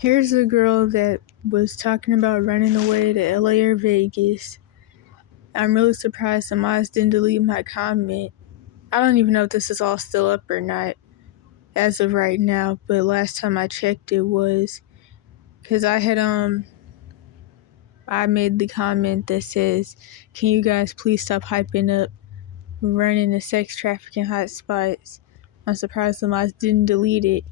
Here's a girl that was talking about running away to LA or Vegas. I'm really surprised the mods didn't delete my comment. I don't even know if this is all still up or not as of right now, but last time I checked it was. Because I made the comment that says, can you guys please stop hyping up running to sex trafficking hotspots? I'm surprised the mods didn't delete it.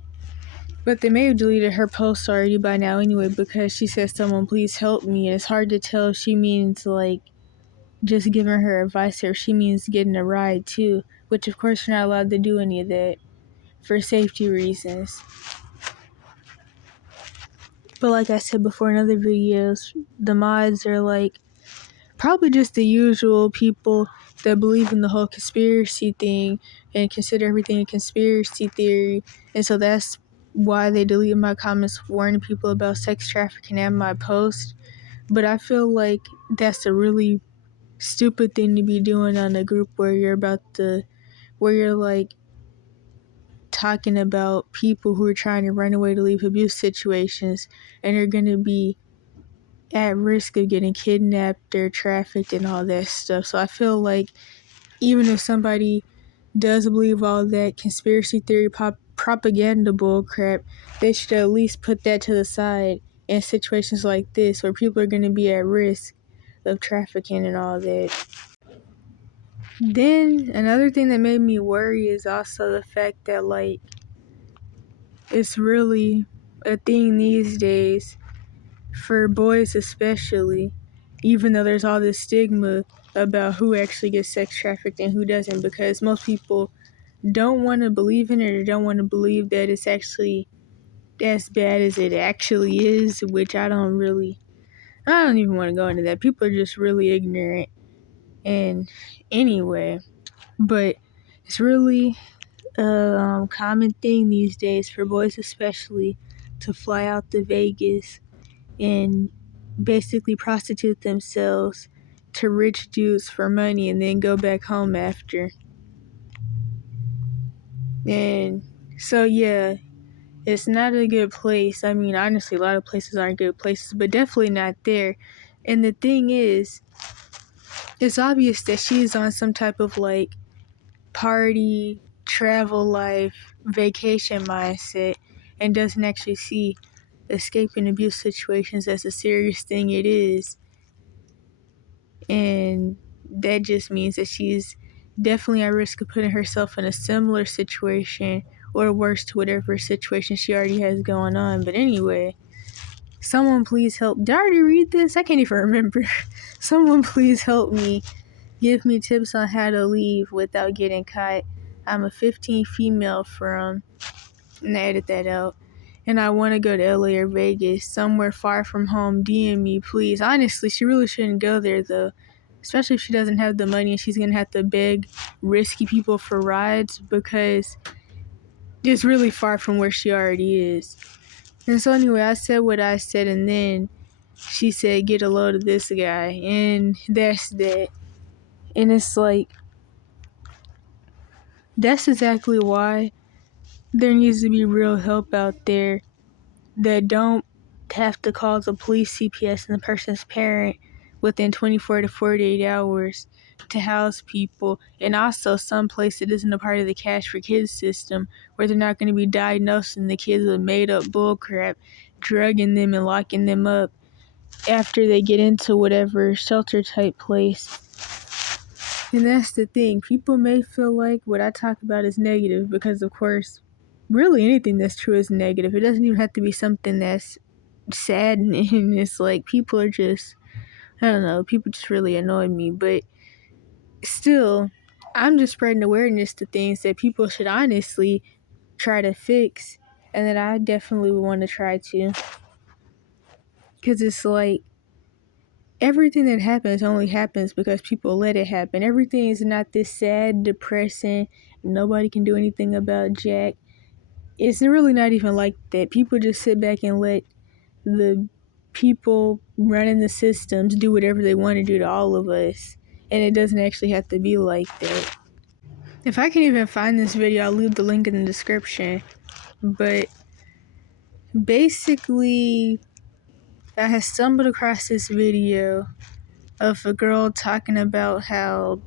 But they may have deleted her post already by now anyway, because she says someone please help me, and it's hard to tell if she means like just giving her advice or if she means getting a ride too, which of course you're not allowed to do any of that for safety reasons. But like I said before in other videos, the mods are like probably just the usual people that believe in the whole conspiracy thing and consider everything a conspiracy theory, and so that's why they deleted my comments warning people about sex trafficking and my post. But I feel like that's a really stupid thing to be doing on a group where you're like talking about people who are trying to run away to leave abuse situations and are going to be at risk of getting kidnapped or trafficked and all that stuff. So I feel like even if somebody does believe all that conspiracy theory propaganda bullcrap, they should at least put that to the side in situations like this where people are going to be at risk of trafficking and all that. Then another thing that made me worry is also the fact that like it's really a thing these days for boys especially, even though there's all this stigma about who actually gets sex trafficked and who doesn't, because most people don't want to believe in it or don't want to believe that it's actually as bad as it actually is, which I don't even want to go into that. People are just really ignorant. And anyway, but it's really a common thing these days for boys especially to fly out to Vegas and basically prostitute themselves to rich dudes for money and then go back home after. And so yeah, it's not a good place. I mean, honestly, a lot of places aren't good places, but definitely not there. And the thing is, it's obvious that she's on some type of like party, travel life, vacation mindset and doesn't actually see escaping abuse situations as a serious thing it is. And that just means that she's definitely at risk of putting herself in a similar situation or worse to whatever situation she already has going on. But anyway, someone please help. Did I already read this? I can't even remember. Someone please help me. Give me tips on how to leave without getting caught. I'm a 15 female from, and I edit that out. And I want to go to LA or Vegas, somewhere far from home. DM me, please. Honestly, she really shouldn't go there, though. Especially if she doesn't have the money and she's going to have to beg risky people for rides because it's really far from where she already is. And so anyway, I said what I said, and then she said, get a load of this guy. And that's that. And it's like, that's exactly why there needs to be real help out there that don't have to call the police, CPS, and the person's parent within 24 to 48 hours to house people. And also some place that isn't a part of the Cash for Kids system where they're not going to be diagnosing the kids with made up bullcrap, drugging them and locking them up after they get into whatever shelter type place. And that's the thing. People may feel like what I talk about is negative because, of course, really anything that's true is negative. It doesn't even have to be something that's saddening. It's like people are just, I don't know, people just really annoy me. But still, I'm just spreading awareness to things that people should honestly try to fix and that I definitely would want to try to. Because it's like, everything that happens only happens because people let it happen. Everything is not this sad, depressing, nobody can do anything about Jack. It's really not even like that. People just sit back and let the people running the systems do whatever they want to do to all of us. And it doesn't actually have to be like that. If I can even find this video, I'll leave the link in the description. But basically, I had stumbled across this video of a girl talking about how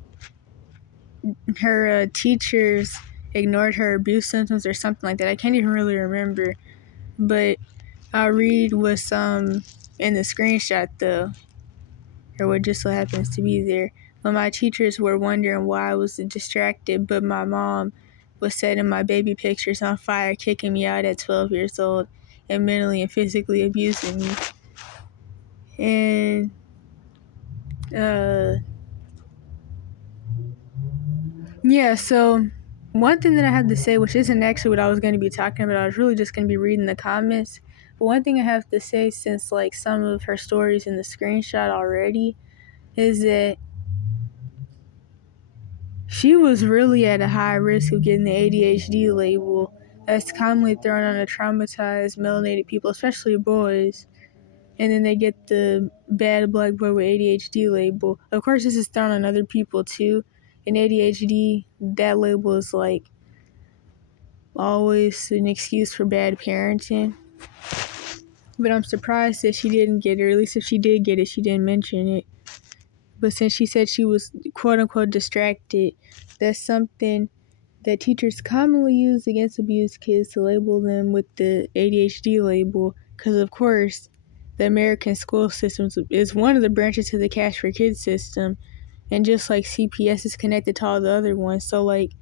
her teachers ignored her abuse symptoms or something like that. I can't even really remember, but I'll read what's in the screenshot though, or what just so happens to be there. When my teachers were wondering why I was distracted, but my mom was setting my baby pictures on fire, kicking me out at 12 years old, and mentally and physically abusing me. And yeah, so one thing that I have to say, which isn't actually what I was going to be talking about, I was really just going to be reading the comments. But one thing I have to say, since like some of her stories in the screenshot already, is that she was really at a high risk of getting the ADHD label that's commonly thrown on a traumatized melanated people, especially boys. And then they get the bad black boy with ADHD label. Of course, this is thrown on other people too. In ADHD, that label is like always an excuse for bad parenting. But I'm surprised that she didn't get it, or at least if she did get it, she didn't mention it. But since she said she was quote-unquote distracted, that's something that teachers commonly use against abused kids to label them with the ADHD label. Because, of course, the American school system is one of the branches of the Cash for Kids system. And just like CPS is connected to all the other ones. So, like,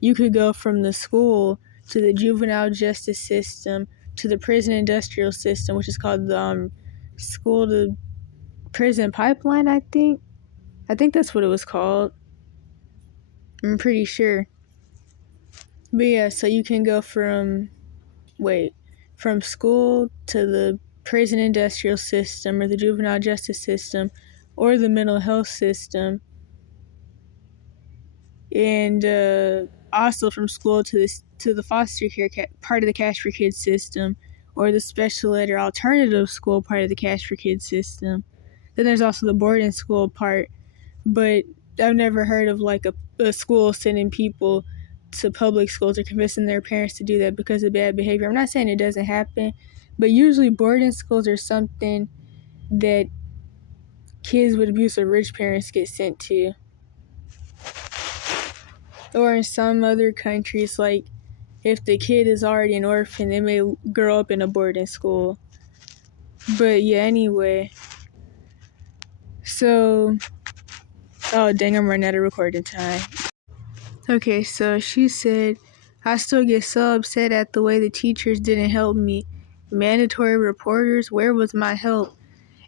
you could go from the school to the juvenile justice system to the prison industrial system, which is called the school to prison pipeline, I think. I think that's what it was called. I'm pretty sure. But yeah, so you can go from school to the prison industrial system or the juvenile justice system or the mental health system. And also from school to the foster care part of the Cash for Kids system, or the special ed or alternative school part of the Cash for Kids system. Then there's also the boarding school part, but I've never heard of like a school sending people to public schools or convincing their parents to do that because of bad behavior. I'm not saying it doesn't happen, but usually boarding schools are something that kids with abusive rich parents get sent to. Or in some other countries, like if the kid is already an orphan, they may grow up in a boarding school. But yeah, anyway. So, oh dang, I'm running out of recording time. Okay, so she said, I still get so upset at the way the teachers didn't help me. Mandatory reporters, where was my help?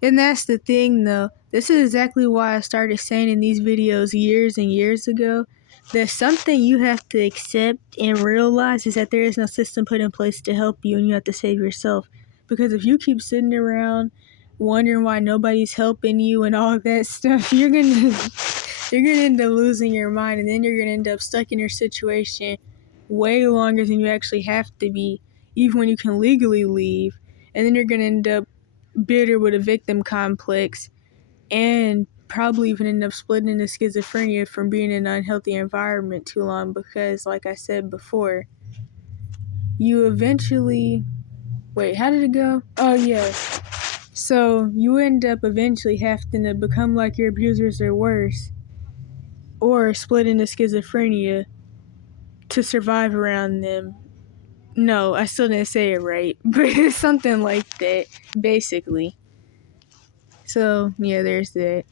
And that's the thing though. This is exactly why I started saying in these videos years and years ago that something you have to accept and realize is that there is no system put in place to help you and you have to save yourself. Because if you keep sitting around wondering why nobody's helping you and all that stuff, you're gonna end up losing your mind, and then you're gonna end up stuck in your situation way longer than you actually have to be, even when you can legally leave. And then you're gonna end up bitter with a victim complex and probably even end up splitting into schizophrenia from being in an unhealthy environment too long, because like I said before, you eventually how did it go? Oh yeah, so you end up eventually having to become like your abusers or worse, or split into schizophrenia to survive around them. No, I still didn't say it right, but it's something like that basically. So yeah, there's that.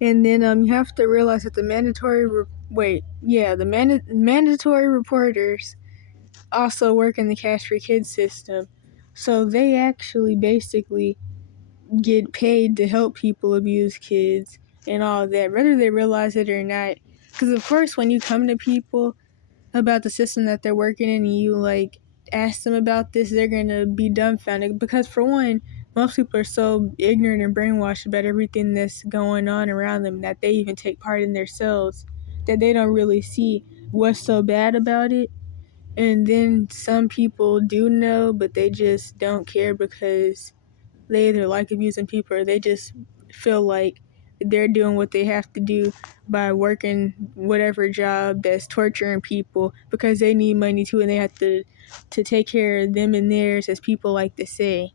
And then you have to realize that the mandatory reporters also work in the Cash for Kids system. So they actually basically get paid to help people abuse kids and all that, whether they realize it or not. Because of course, when you come to people about the system that they're working in and you like ask them about this, they're gonna be dumbfounded, because for one, most people are so ignorant and brainwashed about everything that's going on around them that they even take part in themselves, that they don't really see what's so bad about it. And then some people do know, but they just don't care because they either like abusing people or they just feel like they're doing what they have to do by working whatever job that's torturing people because they need money too, and they have to take care of them and theirs, as people like to say.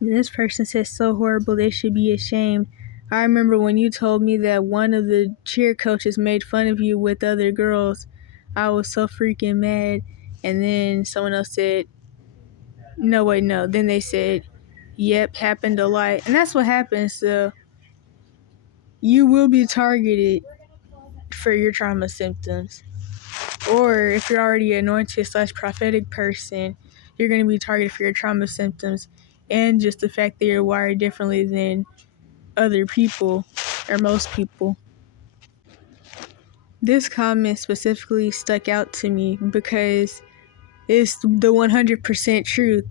And this person says so horrible they should be ashamed. I remember when you told me that one of the cheer coaches made fun of you with other girls. I was so freaking mad. And then someone else said, no, wait, no. Then they said, yep, happened a lot. And that's what happens. So you will be targeted for your trauma symptoms. Or if you're already an anointed/prophetic person, you're going to be targeted for your trauma symptoms and just the fact that you're wired differently than other people or most people. This comment specifically stuck out to me because it's the 100% truth.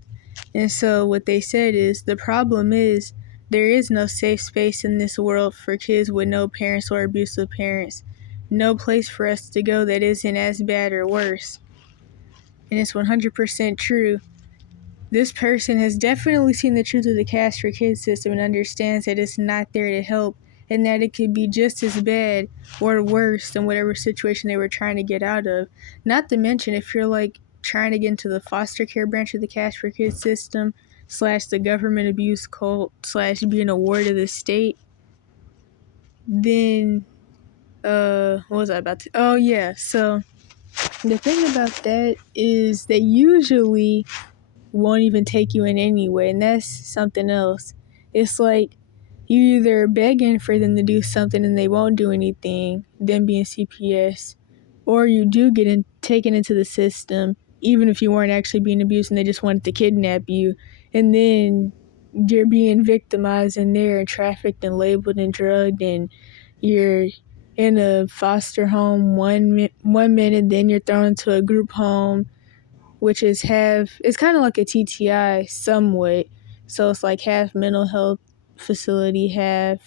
And so what they said is, the problem is there is no safe space in this world for kids with no parents or abusive parents. No place for us to go that isn't as bad or worse. And it's 100% true. This person has definitely seen the truth of the Cash for Kids system and understands that it's not there to help, and that it could be just as bad or worse than whatever situation they were trying to get out of. Not to mention, if you're like trying to get into the foster care branch of the Cash for Kids system / the government abuse cult / being a ward of the state, then what was I about to? Oh yeah, so the thing about that is they usually won't even take you in anyway, and that's something else. It's like you either begging for them to do something and they won't do anything, them being CPS, or you do get taken into the system even if you weren't actually being abused and they just wanted to kidnap you, and then you're being victimized in there and trafficked and labeled and drugged, and you're in a foster home one minute, then you're thrown into a group home, which is it's kind of like a TTI somewhat. So it's like half mental health facility, half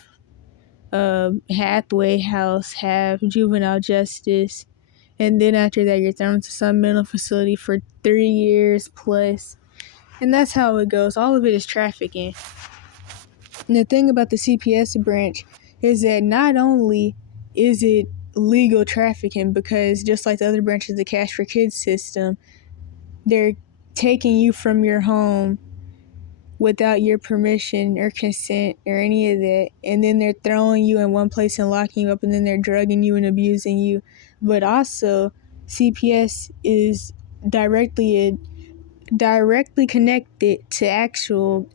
halfway house, half juvenile justice. And then after that, you're thrown to some mental facility for 3 years plus. And that's how it goes. All of it is trafficking. And the thing about the CPS branch is that not only is it legal trafficking, because just like the other branches of the Cash for Kids system, they're taking you from your home without your permission or consent or any of that, and then they're throwing you in one place and locking you up, and then they're drugging you and abusing you. But also, CPS is directly connected to actual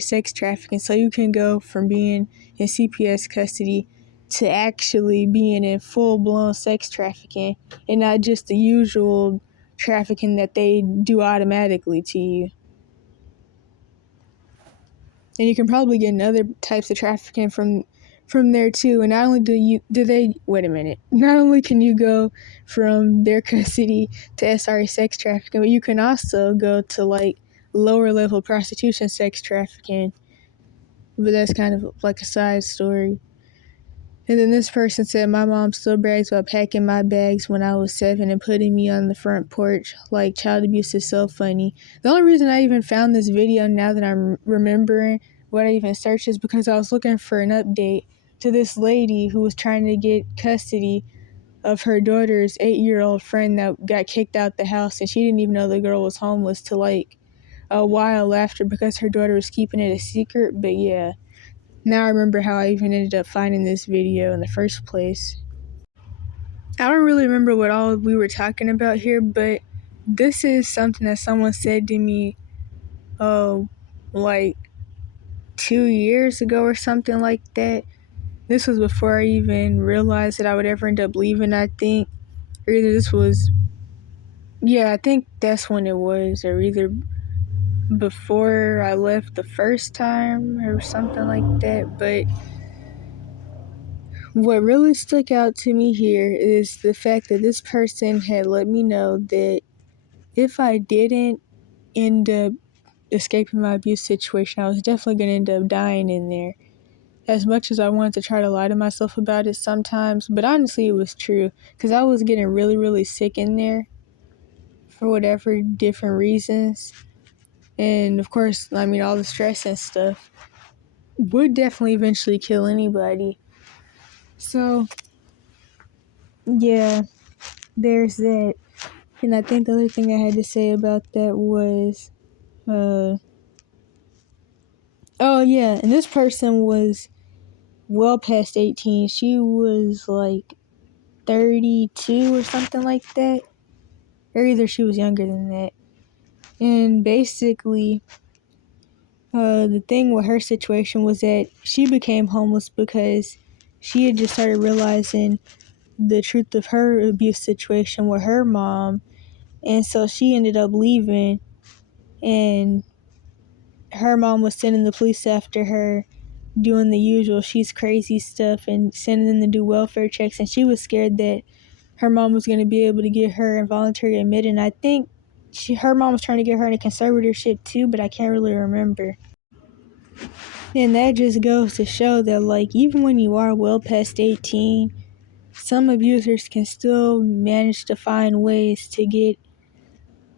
sex trafficking. So you can go from being in CPS custody to actually being in full-blown sex trafficking, and not just the usual trafficking that they do automatically to you. And you can probably get in other types of trafficking from there too. And not only not only can you go from their custody to sex trafficking, but you can also go to like lower level prostitution sex trafficking. But that's kind of like a side story. And then this person said, my mom still brags about packing my bags when I was 7 and putting me on the front porch. Like, child abuse is so funny. The only reason I even found this video now that I'm remembering what I even searched is because I was looking for an update to this lady who was trying to get custody of her daughter's 8-year-old friend that got kicked out the house, and she didn't even know the girl was homeless till like a while after because her daughter was keeping it a secret. But yeah. Now I remember how I even ended up finding this video in the first place. I don't really remember what all we were talking about here, but this is something that someone said to me, like 2 years ago or something like that. This was before I even realized that I would ever end up leaving, I think. Or either I think that's when it was, or either before I left the first time or something like that. But what really stuck out to me here is the fact that this person had let me know that if I didn't end up escaping my abuse situation, I was definitely going to end up dying in there. As much as I wanted to try to lie to myself about it sometimes, but honestly it was true, because I was getting really, really sick in there for whatever different reasons. And of course, I mean, all the stress and stuff. would definitely eventually kill anybody. So, yeah, there's that. And I think the other thing I had to say about that was, oh yeah, and this person was well past 18. She was like 32 or something like that. Or either she was younger than that. And basically, the thing with her situation was that she became homeless because she had just started realizing the truth of her abuse situation with her mom. And so she ended up leaving, and her mom was sending the police after her, doing the usual she's crazy stuff and sending them to do welfare checks. And she was scared that her mom was going to be able to get her involuntary admitted. And I think her mom was trying to get her in a conservatorship too, but I can't really remember. And that just goes to show that, like, even when you are well past 18, some abusers can still manage to find ways to get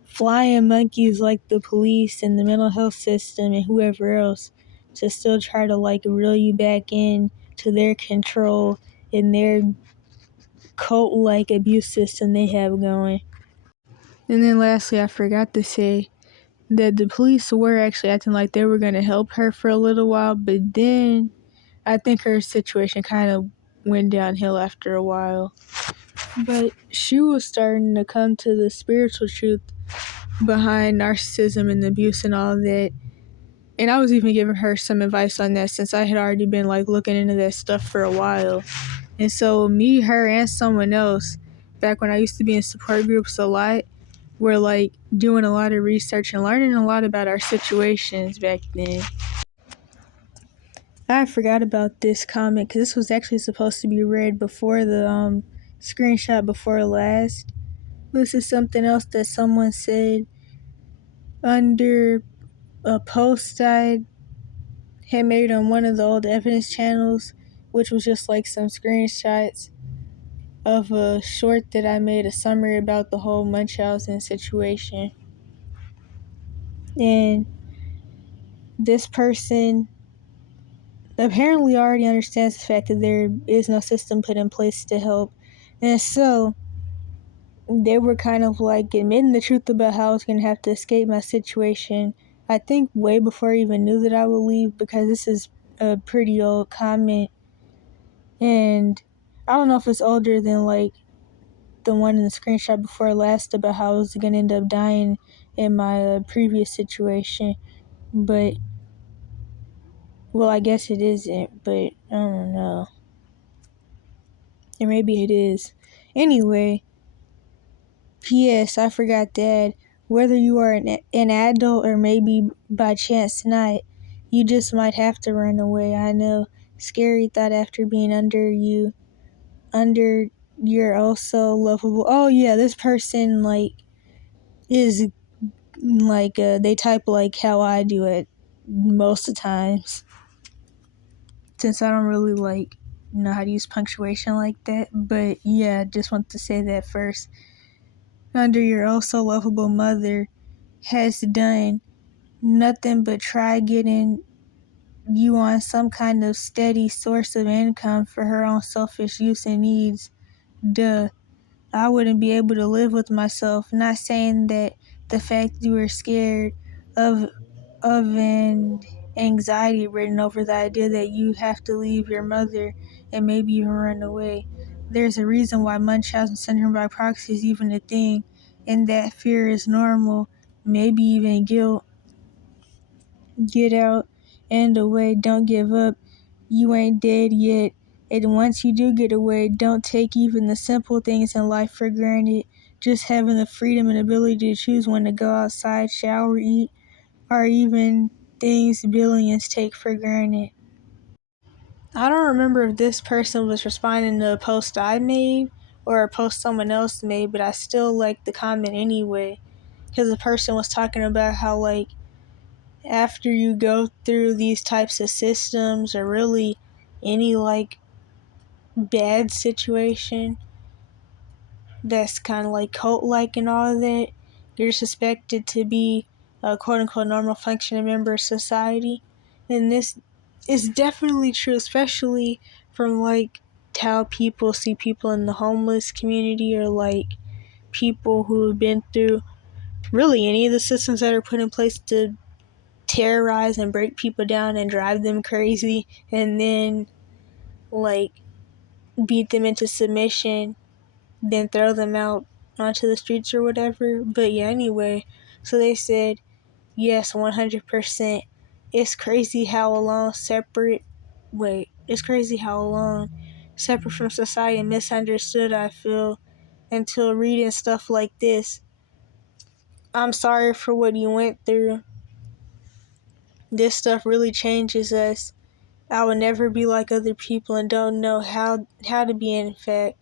flying monkeys like the police and the mental health system and whoever else to still try to, like, reel you back in to their control and their cult-like abuse system they have going. And then lastly, I forgot to say that the police were actually acting like they were going to help her for a little while, but then I think her situation kind of went downhill after a while. But she was starting to come to the spiritual truth behind narcissism and abuse and all that. And I was even giving her some advice on that since I had already been, like, looking into that stuff for a while. And so me, her, and someone else, back when I used to be in support groups a lot, were, like, doing a lot of research and learning a lot about our situations back then. I forgot about this comment because this was actually supposed to be read before the screenshot before last. This is something else that someone said under a post I had made on one of the old evidence channels, which was just like some screenshots of a short that I made, a summary about the whole Munchausen situation. And this person apparently already understands the fact that there is no system put in place to help. And so they were kind of like admitting the truth about how I was going to have to escape my situation. I think way before I even knew that I would leave, because this is a pretty old comment. And I don't know if it's older than like the one in the screenshot before last about how I was going to end up dying in my previous situation. But, well, I guess it isn't, but I don't know. Or maybe it is. Anyway, P.S. I forgot that whether you are an adult or maybe by chance not, you just might have to run away. I know. Scary thought after being under your also lovable. Oh yeah, this person like is like they type like how I do it most of the times. Since I don't really like know how to use punctuation like that. But yeah, just want to say that first. Under your oh so lovable mother has done nothing but try getting you on some kind of steady source of income for her own selfish use and needs. Duh. I wouldn't be able to live with myself. Not saying that the fact you were scared of an anxiety ridden over the idea that you have to leave your mother and maybe even run away. There's a reason why Munchausen syndrome by proxy is even a thing, and that fear is normal, maybe even guilt. Get out and away, don't give up. You ain't dead yet. And once you do get away, don't take even the simple things in life for granted. Just having the freedom and ability to choose when to go outside, shower, eat, or even things billions take for granted. I don't remember if this person was responding to a post I made or a post someone else made, but I still like the comment anyway. Because the person was talking about how, like, after you go through these types of systems or really any, like, bad situation that's kind of like cult-like and all of that, you're suspected to be a quote-unquote normal functioning member of society. And this it's definitely true, especially from like how people see people in the homeless community, or like people who have been through really any of the systems that are put in place to terrorize and break people down and drive them crazy, and then like beat them into submission, then throw them out onto the streets or whatever. But yeah, anyway, so they said yes, 100%. It's crazy how alone it's crazy how alone, separate from society and misunderstood I feel until reading stuff like this. I'm sorry for what you went through. This stuff really changes us. I will never be like other people and don't know how to be. In fact,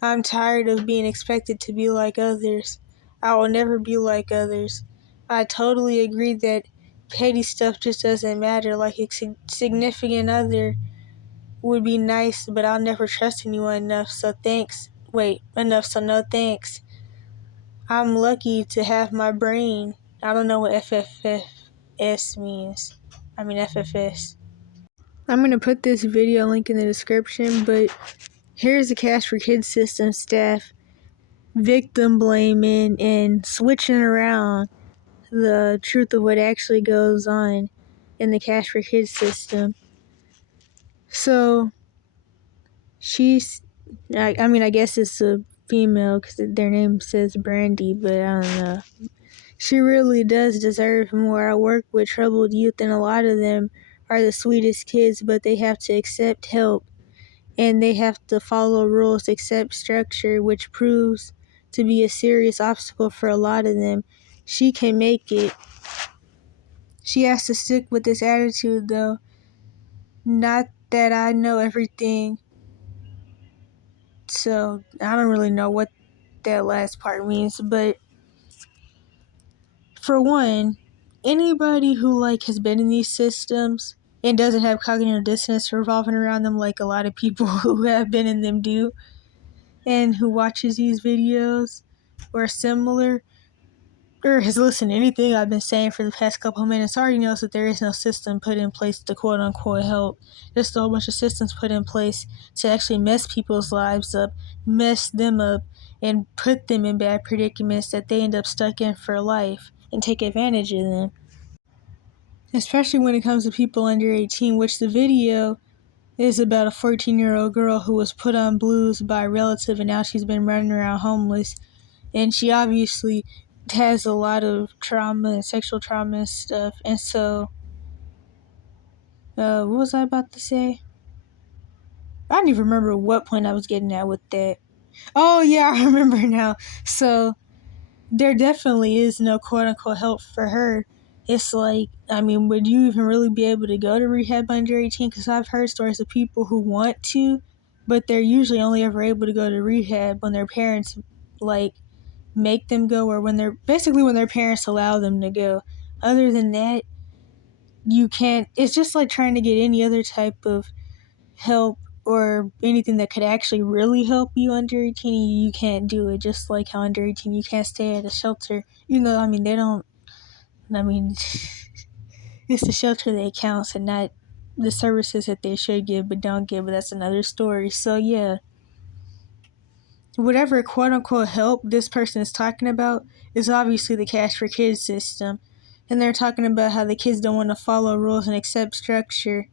I'm tired of being expected to be like others. I will never be like others. I totally agree that petty stuff just doesn't matter. Like a significant other would be nice, but I'll never trust anyone enough, so thanks. Enough, so no thanks. I'm lucky to have my brain. I don't know what FFS means. FFS. I'm going to put this video link in the description, but here's the Cash for Kids system staff victim blaming and switching around the truth of what actually goes on in the Cash for Kids system. So I guess it's a female because their name says Brandy, but I don't know. She really does deserve more. I work with troubled youth, and a lot of them are the sweetest kids, but they have to accept help, and they have to follow rules, accept structure, which proves to be a serious obstacle for a lot of them. She can make it. She has to stick with this attitude, though. Not that I know everything, so I don't really know what that last part means, but for one, anybody who has been in these systems and doesn't have cognitive dissonance revolving around them like a lot of people who have been in them do, and who watches these videos or similar, or has listened to anything I've been saying for the past couple of minutes, already knows that there is no system put in place to quote unquote help. Just a whole bunch of systems put in place to actually mess people's lives up, mess them up, and put them in bad predicaments that they end up stuck in for life and take advantage of them. Especially when it comes to people under 18, which the video is about a 14-year-old girl who was put on blues by a relative, and now she's been running around homeless. And she obviously has a lot of trauma and sexual trauma and stuff. And so, what was I about to say? I don't even remember what point I was getting at with that. Oh, yeah, I remember now. So, there definitely is no quote-unquote help for her. It's like, would you even really be able to go to rehab under 18? Because I've heard stories of people who want to, but they're usually only ever able to go to rehab when their parents, make them go, or when their parents allow them to go. Other than that, you can't. It's just like trying to get any other type of help or anything that could actually really help you under 18. You can't do it. Just like how under 18 you can't stay at a shelter. They don't. It's the shelter that counts, and not the services that they should give but don't give. But that's another story. So yeah, whatever quote unquote help this person is talking about is obviously the Cash for Kids system. And they're talking about how the kids don't want to follow rules and accept structure.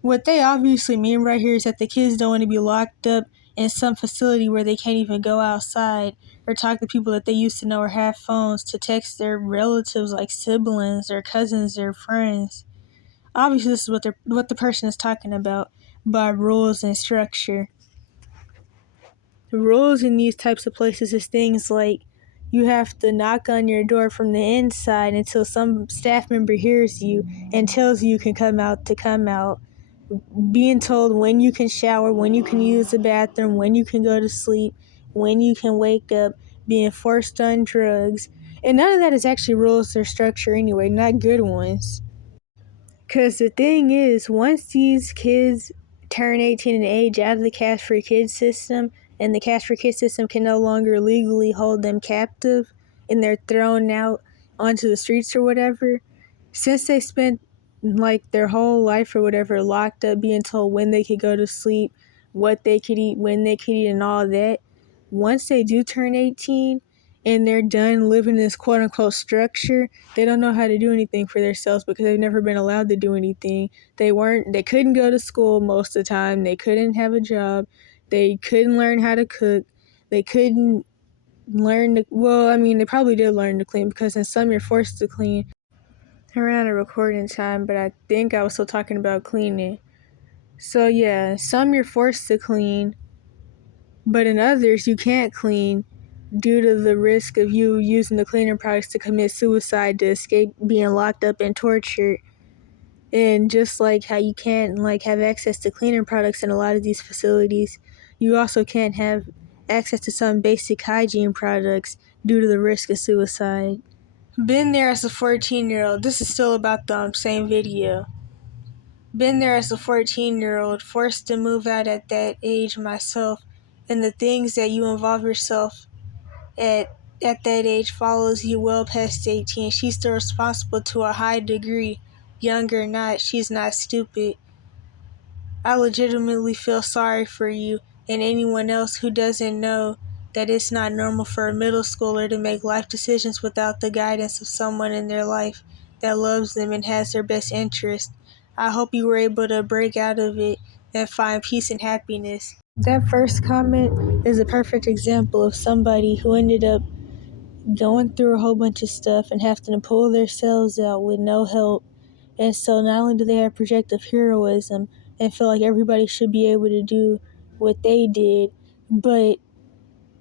What they obviously mean right here is that the kids don't want to be locked up in some facility where they can't even go outside or talk to people that they used to know or have phones to text their relatives like siblings or cousins or friends. Obviously, this is what the person is talking about by rules and structure. The rules in these types of places is things like you have to knock on your door from the inside until some staff member hears you and tells you can come out to come out. Being told when you can shower, when you can use the bathroom, when you can go to sleep, when you can wake up, being forced on drugs. And none of that is actually rules or structure anyway, not good ones. Because the thing is, once these kids turn 18 and age out of the Cash for Kids system, and the Cash for Kids system can no longer legally hold them captive, and they're thrown out onto the streets or whatever, since they spent like their whole life or whatever locked up, being told when they could go to sleep, what they could eat, when they could eat, and all that. Once they do turn 18 and they're done living this quote unquote structure, they don't know how to do anything for themselves because they've never been allowed to do anything. They couldn't go to school most of the time. They couldn't have a job. They couldn't learn how to cook. They couldn't learn to, well, I mean, they probably did learn to clean because in some you're forced to clean. I ran out of recording time, but I think I was still talking about cleaning. So yeah, some you're forced to clean, but in others you can't clean due to the risk of you using the cleaning products to commit suicide to escape being locked up and tortured. And just like how you can't have access to cleaning products in a lot of these facilities, you also can't have access to some basic hygiene products due to the risk of suicide. Been there as a 14-year-old. This is still about the same video. Been there as a 14-year-old, forced to move out at that age myself, and the things that you involve yourself at that age follows you well past 18. She's still responsible to a high degree. Young or not, she's not stupid. I legitimately feel sorry for you and anyone else who doesn't know that it's not normal for a middle schooler to make life decisions without the guidance of someone in their life that loves them and has their best interest. I hope you were able to break out of it and find peace and happiness. That first comment is a perfect example of somebody who ended up going through a whole bunch of stuff and having to pull themselves out with no help. And so not only do they have projective heroism and feel like everybody should be able to do what they did, but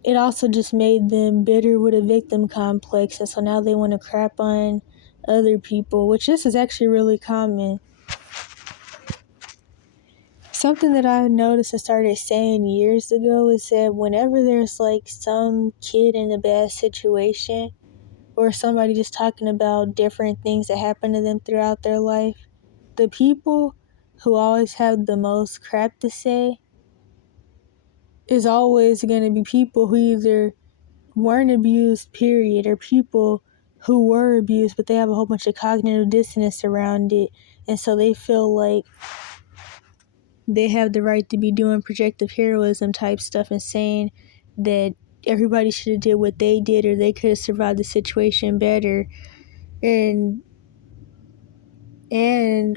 it also just made them bitter with a victim complex. And so now they want to crap on other people, which this is actually really common. Something that I noticed and started saying years ago is that whenever there's like some kid in a bad situation, or somebody just talking about different things that happen to them throughout their life, the people who always have the most crap to say is always going to be people who either weren't abused, period, or people who were abused, but they have a whole bunch of cognitive dissonance around it. And so they feel like they have the right to be doing projective heroism type stuff and saying that everybody should have did what they did or they could have survived the situation better.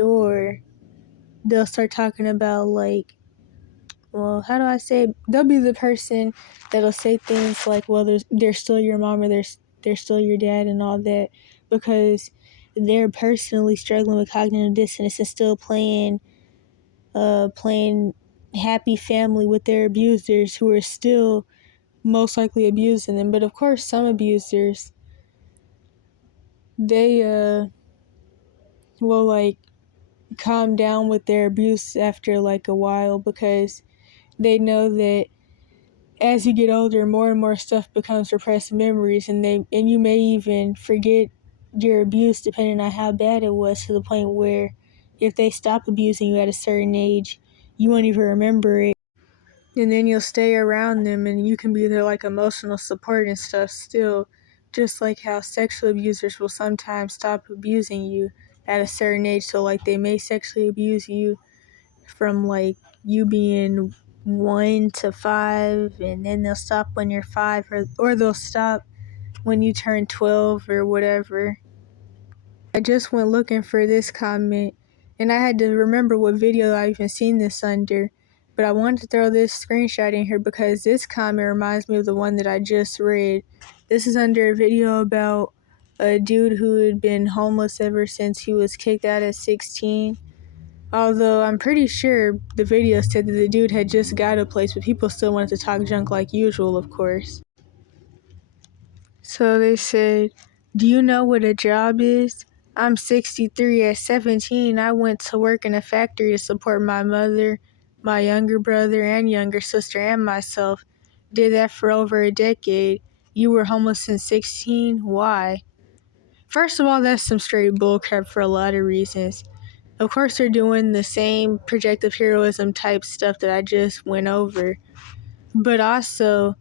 Or they'll start talking about like, well, how do I say it? They'll be the person that'll say things like, well, they're still your mom or they're still your dad and all that because they're personally struggling with cognitive dissonance and still playing happy family with their abusers who are still most likely abusing them. But of course, some abusers, they will like calm down with their abuse after like a while because they know that as you get older, more and more stuff becomes repressed memories, and you may even forget your abuse depending on how bad it was, to the point where if they stop abusing you at a certain age, you won't even remember it. And then you'll stay around them and you can be their like emotional support and stuff still, just like how sexual abusers will sometimes stop abusing you at a certain age. So like they may sexually abuse you from like you being 1 to 5, and then they'll stop when you're 5, or they'll stop when you turn 12 or whatever. I just went looking for this comment and I had to remember what video I even seen this under, but I wanted to throw this screenshot in here because this comment reminds me of the one that I just read. This is under a video about a dude who had been homeless ever since he was kicked out at 16. Although I'm pretty sure the video said that the dude had just got a place, but people still wanted to talk junk like usual, of course. So they said, "Do you know what a job is? I'm 63. At 17, I went to work in a factory to support my mother, my younger brother and younger sister, and myself. Did that for over a decade. You were homeless since 16? Why?" First of all, that's some straight bullcrap for a lot of reasons. Of course, they're doing the same projective heroism type stuff that I just went over. But also,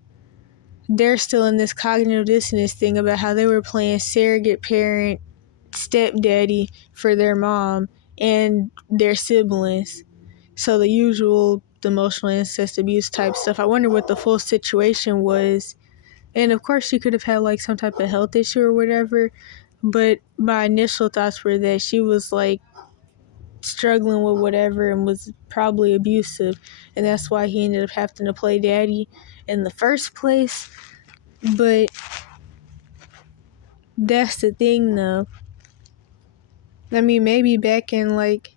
they're still in this cognitive dissonance thing about how they were playing surrogate parent, stepdaddy for their mom. and their siblings. So the usual emotional incest abuse type stuff. I wonder what the full situation was. And of course she could have had like some type of health issue or whatever, but my initial thoughts were that she was like struggling with whatever and was probably abusive, and that's why he ended up having to play daddy in the first place. But that's the thing though. I mean, maybe back in like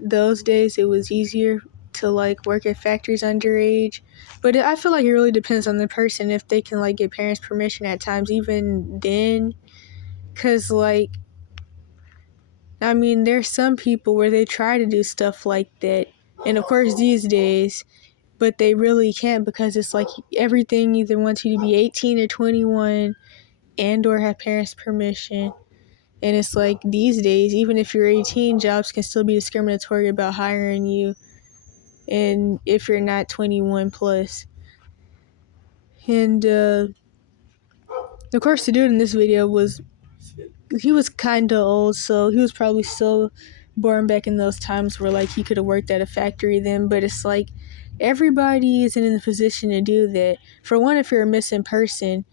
those days it was easier to like work at factories underage, but I feel like it really depends on the person if they can like get parents permission at times even then, because like I mean there's some people where they try to do stuff like that, and of course these days, but they really can't because it's like everything either wants you to be 18 or 21 and or have parents permission. And it's like these days, even if you're 18, jobs can still be discriminatory about hiring you, and if you're not 21 plus. And of course the dude in this video he was kind of old, so he was probably still born back in those times where like he could have worked at a factory then, but it's like everybody isn't in the position to do that. For one, if you're a missing person,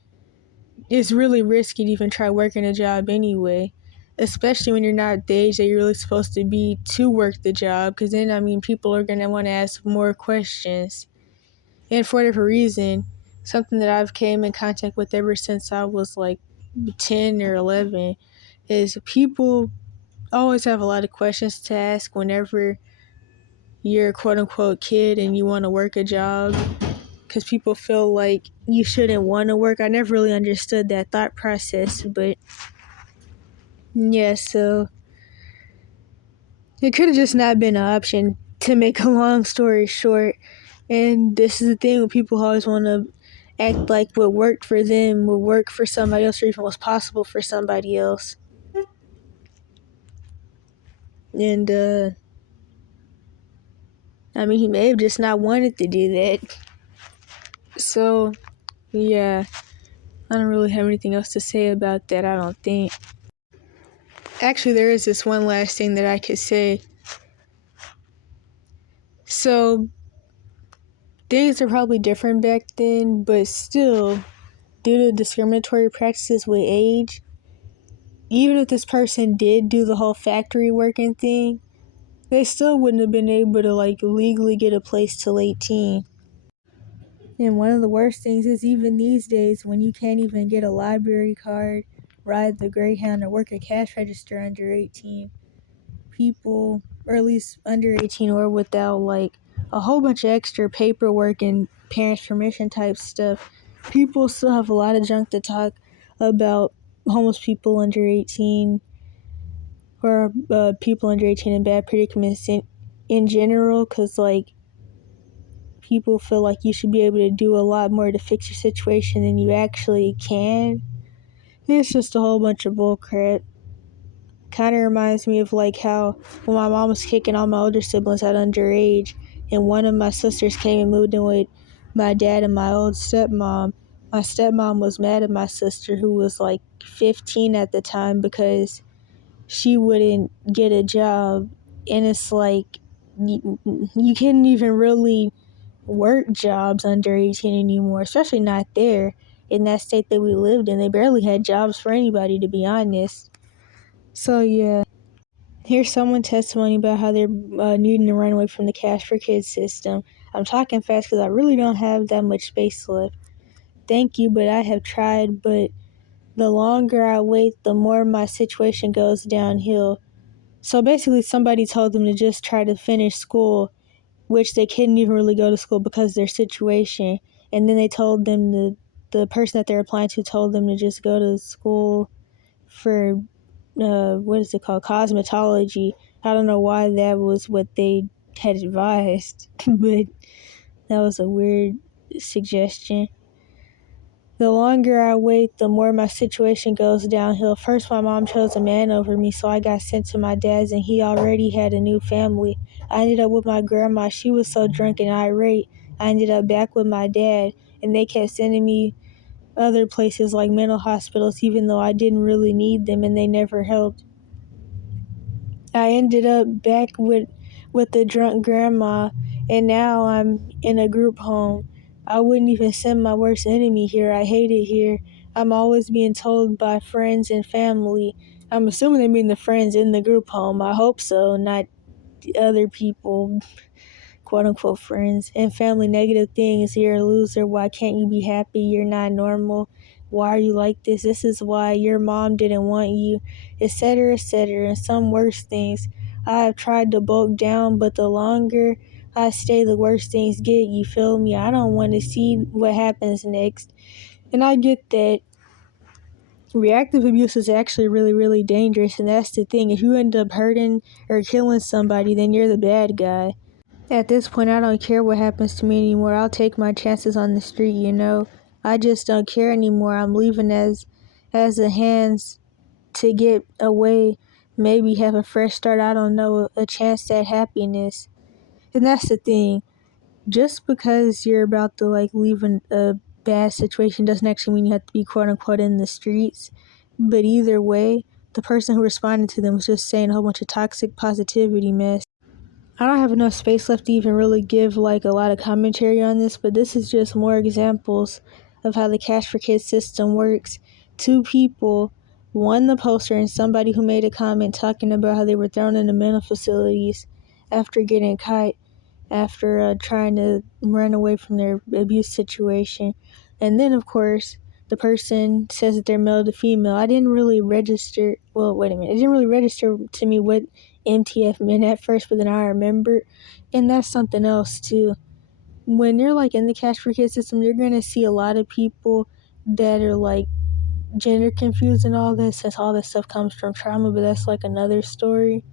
it's really risky to even try working a job anyway, especially when you're not the age that you're really supposed to be to work the job, because then I mean people are going to want to ask more questions. And for whatever reason, something that I've came in contact with ever since I was like 10 or 11 is people always have a lot of questions to ask whenever you're a quote-unquote kid and you want to work a job, because people feel like you shouldn't want to work. I never really understood that thought process, but yeah, so it could have just not been an option, to make a long story short. And this is the thing when people always want to act like what worked for them would work for somebody else or even was possible for somebody else. And I mean, he may have just not wanted to do that. So yeah, I don't really have anything else to say about that, I don't think. Actually, there is this one last thing that I could say. So things are probably different back then, but still, due to discriminatory practices with age, even if this person did do the whole factory working thing, they still wouldn't have been able to like legally get a place till 18. And one of the worst things is even these days when you can't even get a library card, ride the Greyhound, or work a cash register under 18, people, or at least under 18 or without like a whole bunch of extra paperwork and parents' permission type stuff, people still have a lot of junk to talk about homeless people under 18 or people under 18 in bad predicaments in general, because like people feel like you should be able to do a lot more to fix your situation than you actually can. It's just a whole bunch of bullcrap. Kind of reminds me of like how when my mom was kicking all my older siblings out underage, and one of my sisters came and moved in with my dad and my old stepmom. My stepmom was mad at my sister, who was like 15 at the time, because she wouldn't get a job. And it's like you can't even really work jobs under 18 anymore, especially not there in that state that we lived in. They barely had jobs for anybody, to be honest. So yeah, here's someone testimony about how they're needing to run away from the Cash for Kids system. I'm talking fast because I really don't have that much space left. Thank you, but I have tried, but the longer I wait, the more my situation goes downhill. So basically somebody told them to just try to finish school, which they couldn't even really go to school because of their situation. And then they told them, the person that they're applying to told them to just go to school for, what is it called? Cosmetology. I don't know why that was what they had advised, but that was a weird suggestion. The longer I wait, the more my situation goes downhill. First, my mom chose a man over me, so I got sent to my dad's, and he already had a new family. I ended up with my grandma. She was so drunk and irate. I ended up back with my dad, and they kept sending me other places like mental hospitals, even though I didn't really need them, and they never helped. I ended up back with the drunk grandma, and now I'm in a group home. I wouldn't even send my worst enemy here. I hate it here. I'm always being told by friends and family. I'm assuming they mean the friends in the group home. I hope so, not other people, quote unquote friends, and family negative things. You're a loser. Why can't you be happy? You're not normal. Why are you like this? This is why your mom didn't want you, etc., etc., and some worse things. I have tried to bulk down, but the longer I stay, the worse things get. You feel me? I don't want to see what happens next. And I get that reactive abuse is actually really, really dangerous, and that's the thing. If you end up hurting or killing somebody, then you're the bad guy. At this point, I don't care what happens to me anymore. I'll take my chances on the street, you know. I just don't care anymore. I'm leaving as a hands to get away, maybe have a fresh start. I don't know, a chance at happiness. And that's the thing. Just because you're about to leave a bad situation doesn't actually mean you have to be quote unquote in the streets. But either way, the person who responded to them was just saying a whole bunch of toxic positivity mess. I don't have enough space left to even really give a lot of commentary on this, but this is just more examples of how the Cash for Kids system works. Two people, one the poster and somebody who made a comment talking about how they were thrown into mental facilities after getting caught, after trying to run away from their abuse situation. And then, of course, the person says that they're male to female. I didn't really register. Well, wait a minute. It didn't really register to me what MTF meant at first, but then I remembered. And that's something else, too. When you're in the Cash for Kids system, you're going to see a lot of people that are gender confused and all this, as all this stuff comes from trauma, but that's another story.